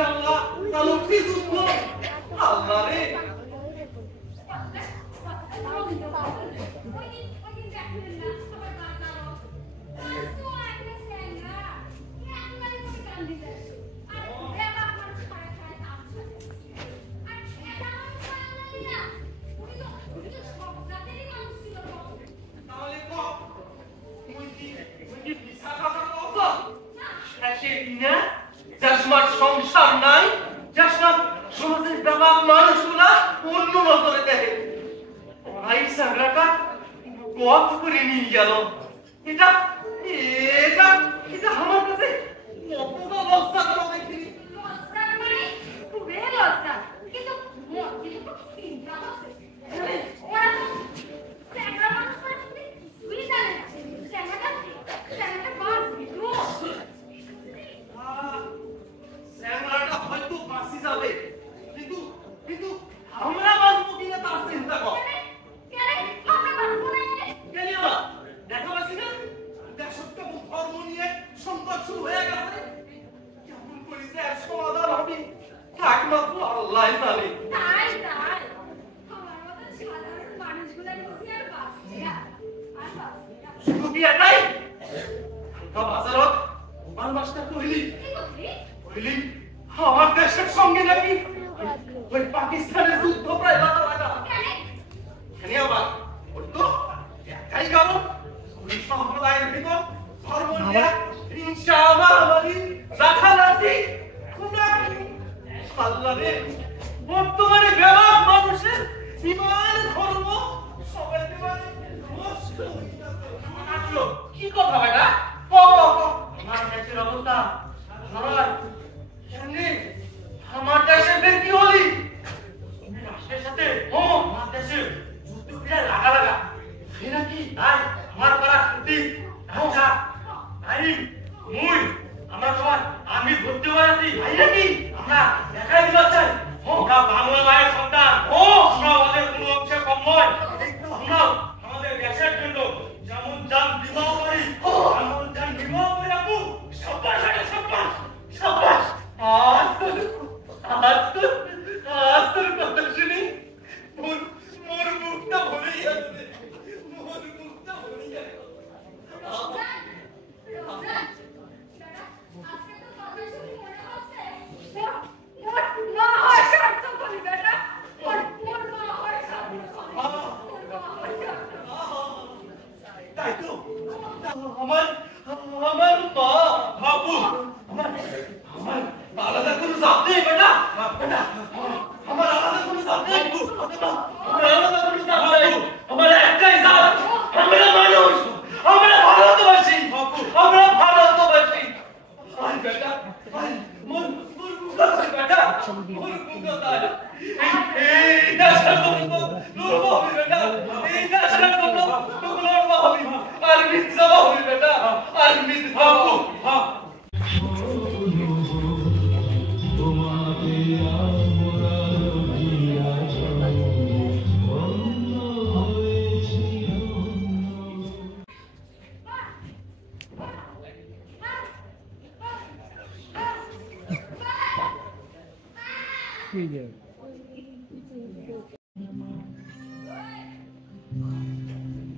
ইনশাআল্লাহ ভালো কিছু তো আল্লাহ রে সংসার নাই সমাজের ব্যাপক মানুষগুলা অন্য নজরে দেখে ওরাই সাগরাটা গত করে নিয়ে গেল এটা এটা এটা আমার কাছে কতটা লজ্জা করো দেখিনি লজ্জা মানে খুবই লজ্জা কিন্তু চিন্তা হচ্ছে ওরা তো সাগরা মানুষ মানে কিছুই জানে না সাগরাটা বাস বিদ্রু স্যাংরাটা হয়তো বাঁচি যাবে কিন্তু কিন্তু আমরা বাঁচবো কিনা তার চিন্তা কর আমরা বাঁচবো না কেন আবার দেখা পাচ্ছি না দেশটা ধর্ম নিয়ে সংকট শুরু হয়ে গেছে কেমন করে যে সমাধান হবে একমাত্র আল্লাহ জানে তাই আমার মতো সাধারণ মানুষগুলা নিচে আর বাঁচবে না শুধু কি এটাই বাজারত গোপাল মাস্টার কহিলি আমার দেশের সঙ্গে নাকি ওই পাকিস্তানের যুদ্ধ প্রায় লাগা কেন আবার ওই তো একটাই কারণ ওই সম্প্রদায়ের ভিতর ধর্ম নিয়ে হিংসা মারামারি রাখারাখি খুনাখুনি আল্লাহ রে বর্তমানে ব্যাপক মানুষের ইমান ধর্ম সবাই দেওয়ারে নষ্ট হয়ে যাচ্ছে কি কথা বেটা আমার দেশের অবস্থা আমার দেশের ব্যক্তি হলি রাষ্ট্রের সাথে আমার দেশের যুদ্ধ ক্রিয়া লাগা সেটা কি আমার পাড়া সত্যি আমরা সবাই আমি ধরতে পারছি ভাই নাকি আমরা দেখাই দিতে চাই আমরা বাংলা মায়ের সন্তান আমরা আমাদের কোনো অংশে কম নয় আমরা আমাদের দেশের জন্য যেমন যান বিবাহ করি তেমন যান বিবাহ করে রাখবো সব্বাস সব্বাস আজ কথা শুনি মোর মুখটা ভরে যাচ্ছে তাই তো আমার মা বাবু আমার আলাদা কোনো জাত নেই বেটা আমার আলাদা কোনো জাত নেই আমার আলাদা কোনো জাত নেই আমার একটাই জাত আমরা মানুষ আমরা ভারতবাসী আর বেটা মোর বেটা মোর মুখতায় এই দেশটা তো লড়বো হবে বেটা এই দেশটা তো লড়বো হবে আর মিথ্যা হবে বেটা আর মিথ্যা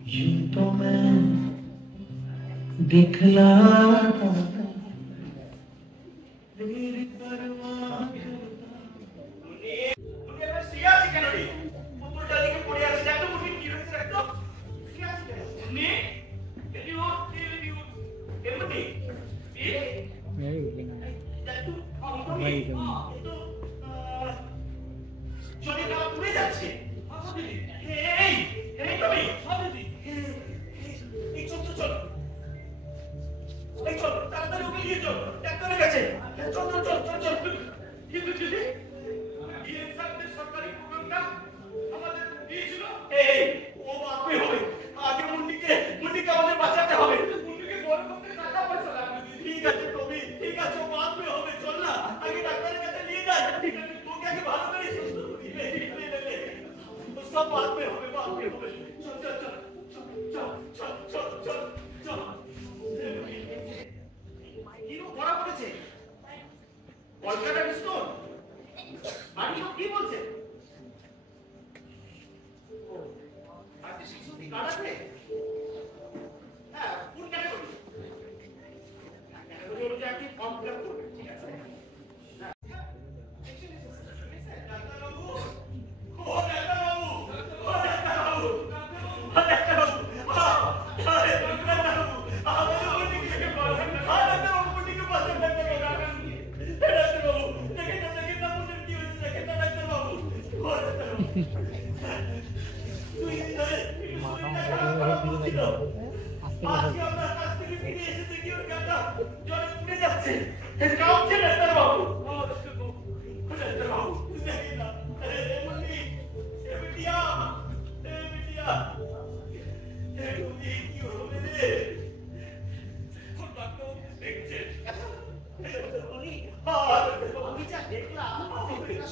यूं तो मैं दिखला तेरी परवाह কলকাতা স্টোর বাড়ি লোক কি বলছে? আজকে শিশুটি কার্ড আছে? হ্যাঁ, কোন ক্যাটাগরি? ক্যাটাগরি অনুযায়ী আপনি ফর্ম ফিল আপ করবেন, ঠিক আছে?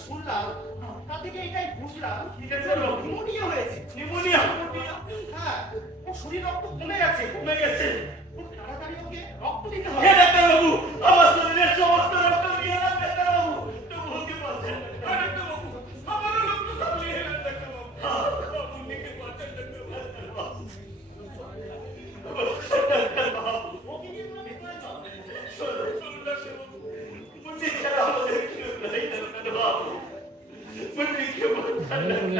শুনলাম তা থেকে এটাই বুঝলাম নিউমোনিয়া হয়েছে। নিউমোনিয়া? হ্যাঁ, ওর শরীর রক্ত কমে গেছে। খুব তাড়াতাড়ি ওকে রক্ত দিতে হবে। ডাক্তারবাবু, আমার শরীরের সমস্ত রক্ত নিয়ে এলাম ডাক্তারবাবু। তবু ওকে বাঁচান ডাক্তারবাবু। আমারও রক্ত সব নিয়ে এলাম ডাক্তারবাবু। মুন্নিকে বাঁচান ডাক্তারবাবু। ওকে নিয়ে তোমরা ভেতরে যাও। চলুন ডাক্তারবাবু। মুন্নি ছাড়া আমাদের কেউ নাই ডাক্তারবাবু। মুন্নিকে বাঁচান ডাক্তারবাবু।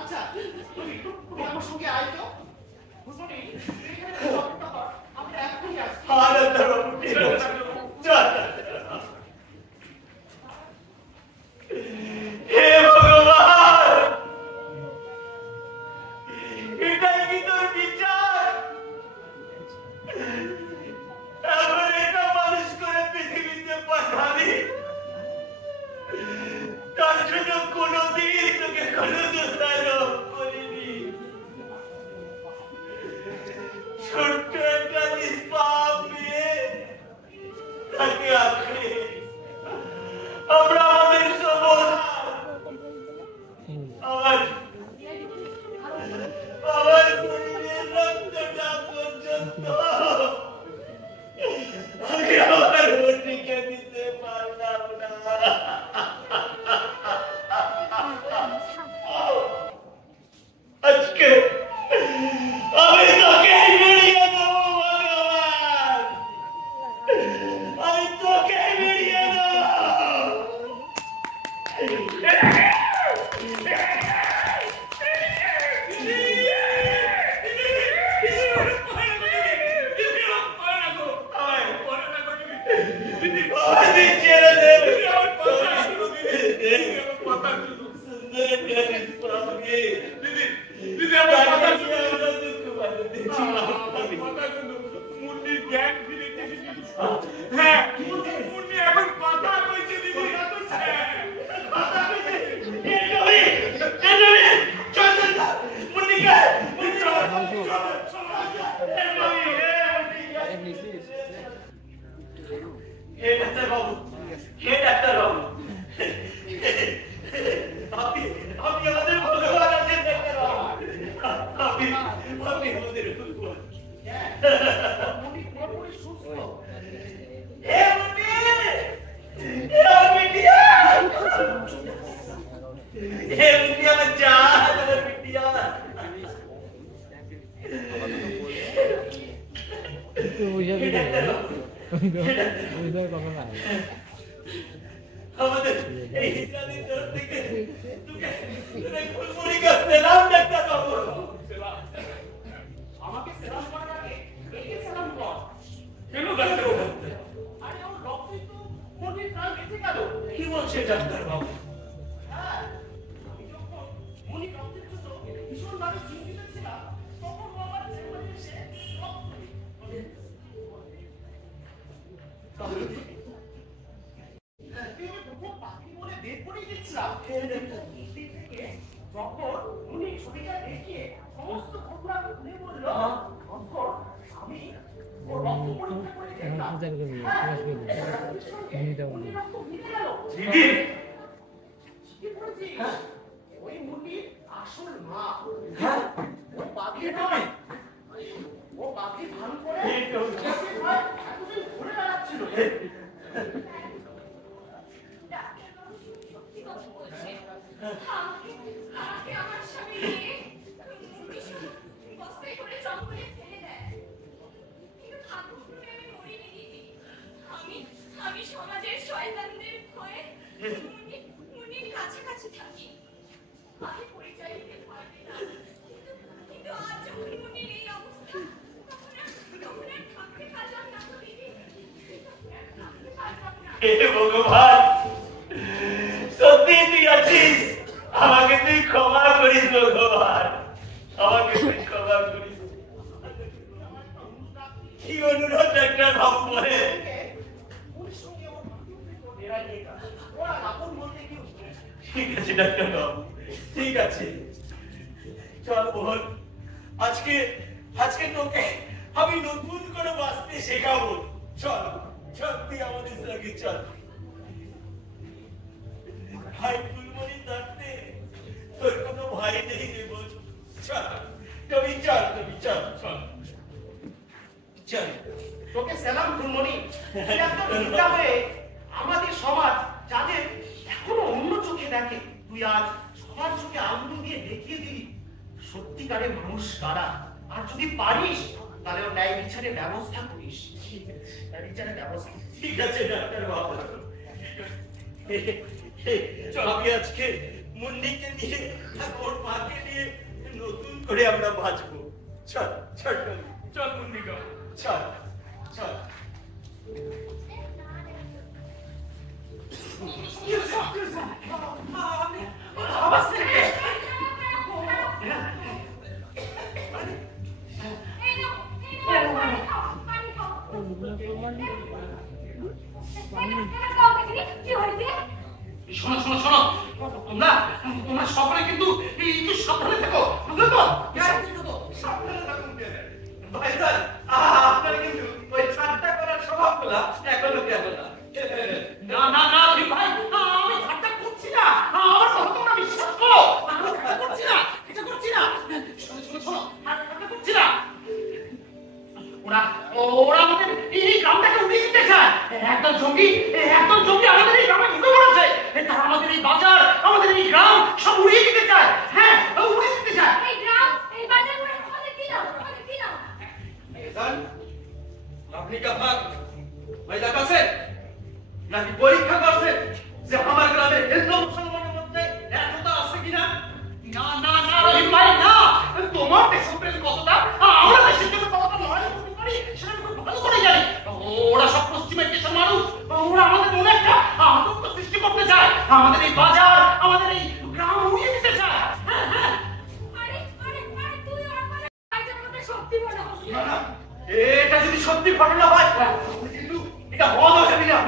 আচ্ছা, তুমি আমার সঙ্গে আয় তো। আমরা এখনই আসছি। হে ভগবান, এটাই কি তোর বিচার? এবার এটা মানুষ করে পৃথিবীতে পাঠাবি, তার জন্য কোনোদিন তোকে কোনো দোষারোপ করিনি। ছোট্ট একটা নিষ্পাপ মেয়ে তাকে আঁকড়ে আমরা আমাদের সমস্ত আমার শরীরের রক্তটা পর্যন্ত আমি আমার মন্দিকে দিতে পারলাম না। আজকে আমি তোকে বেরিয়ে দেবো ভগবান, আমি তোকে বেরিয়ে দেবো। দিদি ওই মুরগির আসল মা হ্যাঁ ও বাঘে নয় ও বাঘে ভান করে এতদিন ঘুরে বেড়াচ্ছিল আমাকে আমার স্বামী নিয়ে বস্তায় করে জঙ্গলে ফেলে দেয়। কিন্তু ঠাকুর আমি মরিনি দিদি। আমি সমাজের শয়তানদের ভয়ে মুনির কাছাকাছি থাকি। আমি পরিচয় দিতে পারি না। কিন্তু আজ যখন মুনির এই অবস্থা তখন আর থাকতে পারলাম না তো দিদি। থাকতে পারলাম না। হে ভগবান সত্যি তুই আছিস আমাকে তুই ক্ষমা করিস ভগবান আমাকে তুই ক্ষমা করিস কি অনুরোধ ডাক্তার বাবু বলে ঠিক আছে ডাক্তার বাবু ঠিক আছে চল বোন আজকে তোকে আমি নতুন করে বাঁচতে শেখাবো চল চল তুই আমাদের সঙ্গে চল ভাই ফুলমণি থাকতে তোর কোনো ভাই নেই রে বোন চল তুমি চল তোকে সালাম ফুলমণি তুই এত চিন্তা হয়ে আমাদের সমাজ যাদের এখনো অন্য চোখে দেখে তুই আজ সবার চোখে আঙুল দিয়ে দেখিয়ে দিলি সত্যিকারের মানুষ কারা আর যদি পারিস তাহলে ওর ন্যায় বিচারের ব্যবস্থা করিস ন্যায় বিচারের ব্যবস্থা ঠিক আছে ডাক্তার বাবু চল আমি আজকে মুন্নিকে নিয়ে আর ওর মাকে নিয়ে নতুন করে আমরা বাঁচবো চল চল চল মুন্নিকা চল চল শোনো তোমরা সকলে কিন্তু একটু সাবধানে থেকো বুঝলে তো সাবধানে থাকুন ভাইজান আপনার কিন্তু ওই ঠাট্টা করার স্বভাবগুলা এখনো গেল না ভাই আমি ঠাট্টা করছি না আমার কথা তোমরা বিশ্বাস করো আমি ঠাট্টা করছি না শোনো ঠাট্টা করছি না ওরা আমাদের এই গ্রামটাকে উড়িয়ে দিতে চায় একদম জঙ্গি আমাদের এই গ্রামে ঢুকে পড়েছে তারা আমাদের এই বাজার আমাদের এই গ্রাম সব উড়িয়ে দিতে চায় হ্যাঁ উড়িয়ে দিতে চায় এই গ্রাম এই বাজার আমাদের কি নাও আপনি কাপাক ভাই দেখাচ্ছেন নাকি পরীক্ষা করছেন যে আমার গ্রামের হিন্দু মুসলমানের মধ্যে একতা আছে কিনা না রহিম ভাই না তোমার দেশপ্রেম কতটা আমরা দেশের জন্য কতটা লড়াই করতে পারি সেটা আমি খুব ভালো করে জানি ওরা সব পশ্চিমের দেশের মানুষ ওরা আমাদের মনে একটা আতঙ্ক সৃষ্টি করতে চায় আমাদের এই বাজার আমাদের এই গ্রাম উড়িয়ে দিতে চায় হ্যাঁ তুই আমার বাজার মধ্যে সত্যি মনে হচ্ছে না এটা যদি সত্যি ঘটনা হয় কিন্তু এটা বন্ধ হবে না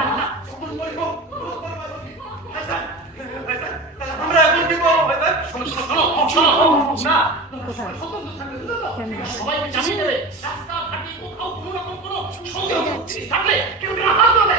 আমরা এখন কি করবো শোনো না সবাইকে জানিয়ে দেবে রাস্তা ঘাটে কোথাও কোনো রকম কোনো সন্দেহ থাকলে কেউ হাত দেবে